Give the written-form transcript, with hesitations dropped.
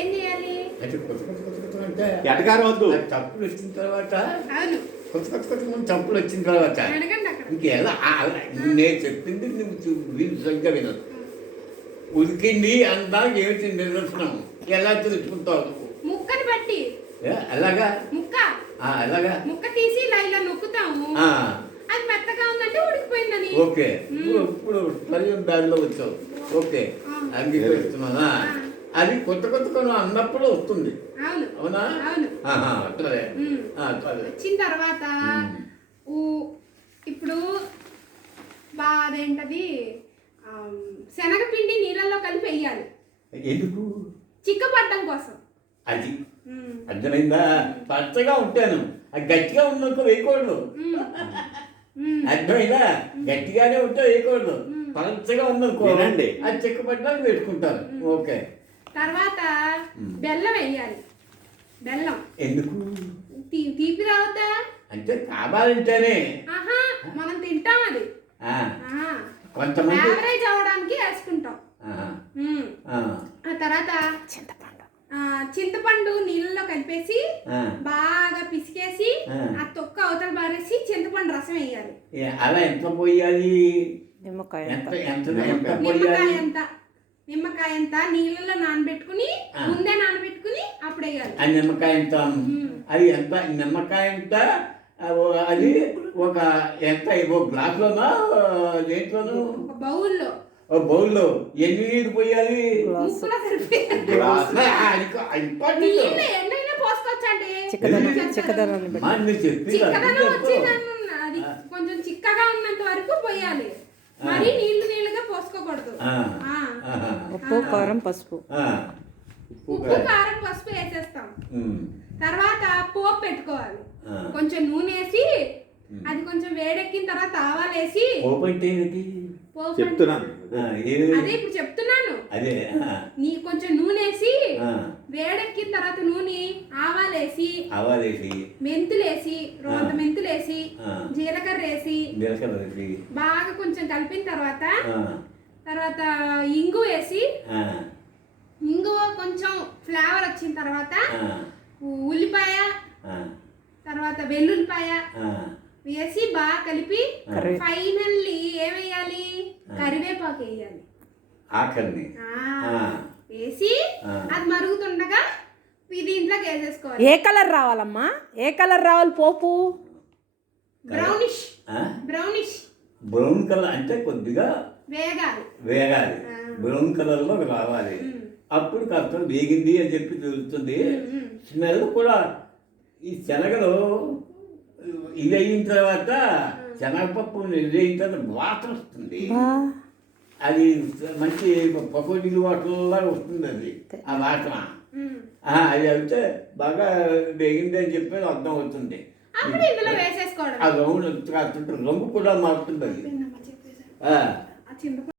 ఏం చేయాలి? అయితే కొత్త కొత్త కొత్త కొత్త అంటే ఎటకారం వద్దు. చప్పులు వచ్చిన తర్వాత అవును, కొత్త కొత్త కొత్త మంది చప్పులు వచ్చిన తర్వాత అడగండి అక్కడ. ఇంకెలా నేను చెప్పింది నువ్వు సరిగ్గా వినదు. ఉడికింది అందాక ఏమిటి నిదర్శనం ఎలా తెలుసుకుంటావు నువ్వు? ముక్కని బట్టి అలాగా ముక్క అలాగా ముక్క తీసి ఇలా నొక్కుతాము. అది మెత్తగా ఉందంటే ఉడికిపోయిందని. ఓకే, ఇప్పుడు సరైన దారిలో వచ్చావు. ఓకే, అంగీకరిస్తున్నానా? అది కొత్త కొత్త కొను అన్నప్పుడు వస్తుంది. అవును, అవునా? అవును. అట్లనే వచ్చిన తర్వాత ఇప్పుడు అదేంటది శనగపిండి నీళ్ళల్లో కలిపి వేయాలి. ఎందుకు? చిక్కపడ్డం కోసం. అది అర్థమైందా? పచ్చగా ఉంటాను, అది గట్టిగా ఉన్నందుకు వేయకూడదు. అర్థమైందా? గట్టిగానే ఉంటే వేయకూడదు, పలచగా ఉన్నందుకు అది చిక్కపడ్డానికి వేసుకుంటారు. ఓకే, తర్వాత బెల్లం వేయాలి. బెల్లం ఎందుకు? తీపి రావద్దా అంటే కావాలంటేనే. మనం తింటాం అది. కొంతమంది యావరేజ్ అవడానికి వేసుకుంటాం. ఆ తర్వాత చింతపండు నీళ్ళలో కలిపేసి బాగా పిసికేసి ఆ తొక్క అవతల బారేసి చింతపండు రసం వేయాలి. అలా ఎంత పోయాలి? నిమ్మకాయ ఎంత నీళ్ళలో నానబెట్టుకుని ముందే నానబెట్టుకుని అప్పుడు వేయాలి. ఆ నిమ్మకాయ ఎంత? అది ఎంత? నిమ్మకాయ ఎంత? అది ఒక ఎంత? ఒక గ్లాసులోనా దేంట్లోనూ? బౌల్లో ఎన్ని నీళ్ళు పోయాలి? కొంచెం చిక్కగా ఉన్నంత వరకు పోయాలి, మరి నీళ్ళుగా పోసుకోకూడదు. ఉప్పు కారం పసుపు వేసేస్తాం. తర్వాత పోపు పెట్టుకోవాలి. కొంచెం నూనె వేసి అది కొంచెం వేడెక్కిన తర్వాత ఆవాలేసి. అదే ఇప్పుడు చెప్తున్నాను. నీ కొంచెం నూనె వేసి వేడెక్కిన తర్వాత నూనె ఆవాలేసి మెంతులేసి రోంత మెంతులేసి జీలకర్ర వేసి బాగా కొంచెం కలిపిన తర్వాత ఇంగు వేసి ఇంగువ కొంచెం ఫ్లేవర్ వచ్చిన తర్వాత ఉల్లిపాయ తర్వాత వెల్లుల్లిపాయ వేసి బాగా కలిపి ఫైనల్లీ ఏమేయాలి? కరివేపాకు వేయాలి. వేసి అది మరుగుతుండగా దీంట్లోకి వేసేసుకోవాలి. ఏ కలర్ రావాలమ్మా? ఏ కలర్ రావాలి పోపు? బ్రౌనిష్ బ్రౌన్ కలర్ అంటే కొద్దిగా వేగాలి. బ్రౌన్ కలర్ లో రావాలి. అప్పుడు కాస్త వేగింది అని చెప్పి తెలుస్తుంది. స్మెల్ కూడా ఈ శనగలు ఇది అయిన తర్వాత శనగపప్పు ఇది అయిన తర్వాత వాసన వస్తుంది. అది మంచి పకోడీలు వాటర్లా వస్తుంది. అది ఆ వాసన అది అయితే బాగా వేగింది అని చెప్పి అర్థం అవుతుంది. ఆ రంగు కూడా మారుతుంది. అది